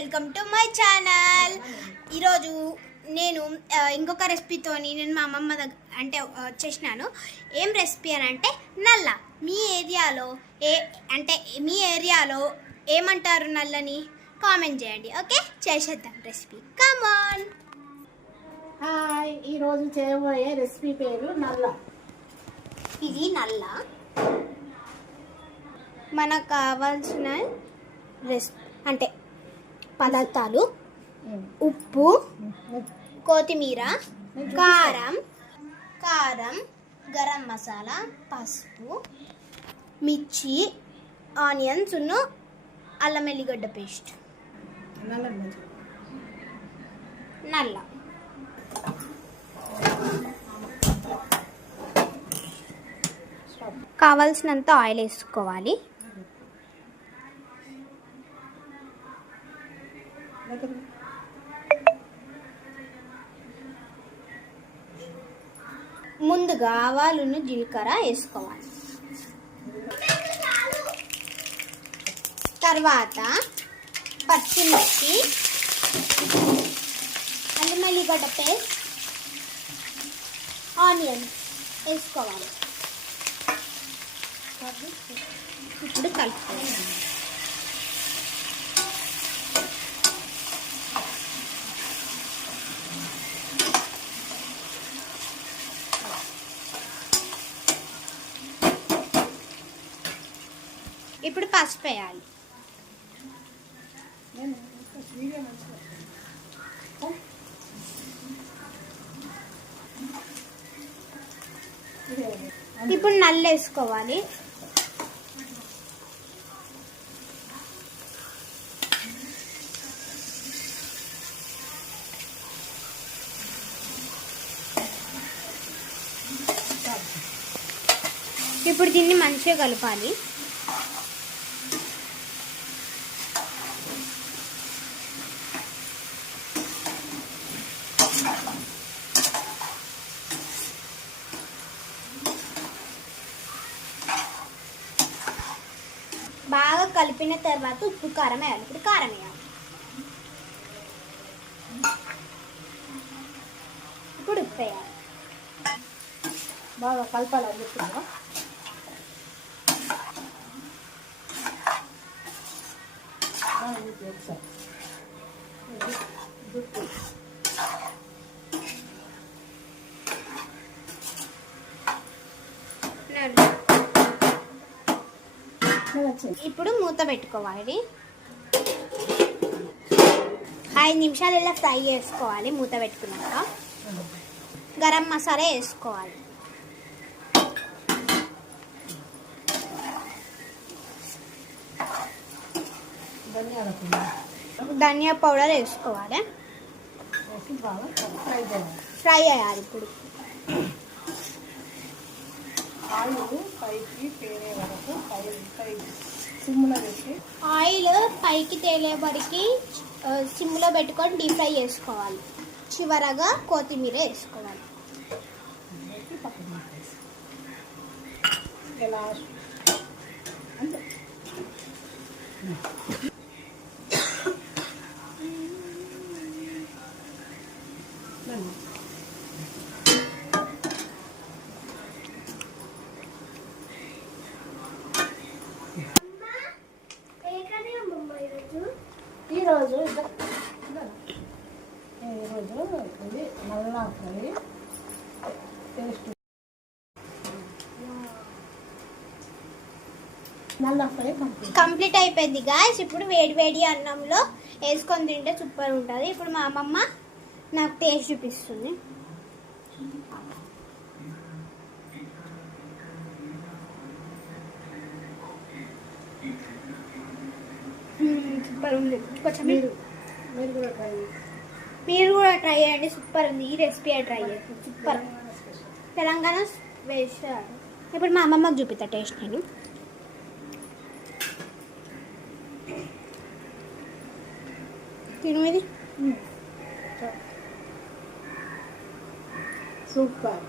Welcome to my channel. ఈరోజు నేను ఇంకొక రెసిపీతోని నేను మా అమ్మమ్మ దగ్గర వచ్చేసినాను. ఏం రెసిపీ అని అంటే నల్ల. మీ ఏరియాలో ఏమంటారు నల్లని కామెంట్ చేయండి. ఓకే, చేసేద్దాం రెసిపీ. Come on. హాయ్, ఈరోజు చేయబోయే రెసిపీ పేరు నల్ల. ఇది నల్ల. మనకు కావాల్సిన పదార్థాలు: ఉప్పు, కొత్తిమీర, కారం, గరం మసాలా, పసుపు, మిర్చి, ఆనియన్స్, అల్లం వెల్లిగడ్డ పేస్ట్. నల్ల కావాల్సినంత ఆయిల్ వేసుకోవాలి. ముందుగా ఆవాలను జీలకర్ర వేసుకోవాలి. తర్వాత పచ్చిమిర్చి, అల్లం వెల్లిగడ్డ పేస్ట్, ఆనియన్స్ వేసుకోవాలి. ఇప్పుడు కలుపుకోవాలి. ఇప్పుడు పసుపు వేయాలి. ఇప్పుడు నల్ల వేసుకోవాలి. ఇప్పుడు దీన్ని మంచిగా కలపాలి. బాగా కలిపిన తర్వాత ఉప్పు కారం వేయాలి. ఇప్పుడు కారం వేయాలి. ఇప్పుడు ఉప్పు వేయాలి. బాగా కలపాలి. చెప్తున్నా ఇప్పుడు మూత పెట్టుకోవాలి. 5 నిమిషాలు ఇలా ఫ్రై చేసుకోవాలి. మూత పెట్టుకున్నాక గరం మసాలా వేసుకోవాలి. ధనియా పౌడర్ వేసుకోవాలి. ఫ్రై చేయాలి. ఇప్పుడు ఆయిల్ పైకి తేలే వరకు సిమ్లో పెట్టుకొని డీప్ ఫ్రై చేసుకోవాలి. చివరగా కొత్తిమీర వేసుకోవాలి. ఈరోజు ఇది నల్ల ఫ్రై టేస్ట్. నల్ల ఫ్రై కంప్లీట్ అయిపోయింది గాయ్స్. ఇప్పుడు వేడి అన్నంలో వేసుకొని తింటే సూపర్ ఉంటుంది. ఇప్పుడు మా అమ్మమ్మ నాకు టేస్ట్ చూపిస్తుంది. సూపర్ ఉంది. కొంచెం మీరు కూడా ట్రై చేయండి. సూపర్ ఉంది. ఈ రెసిపీ ట్రై చేయండి. సూపర్. తెలంగాణ స్పెషల్. ఇప్పుడు మా అమ్మమ్మకి చూపిస్తా టేస్ట్. నేను తిను. ఇది సూపర్.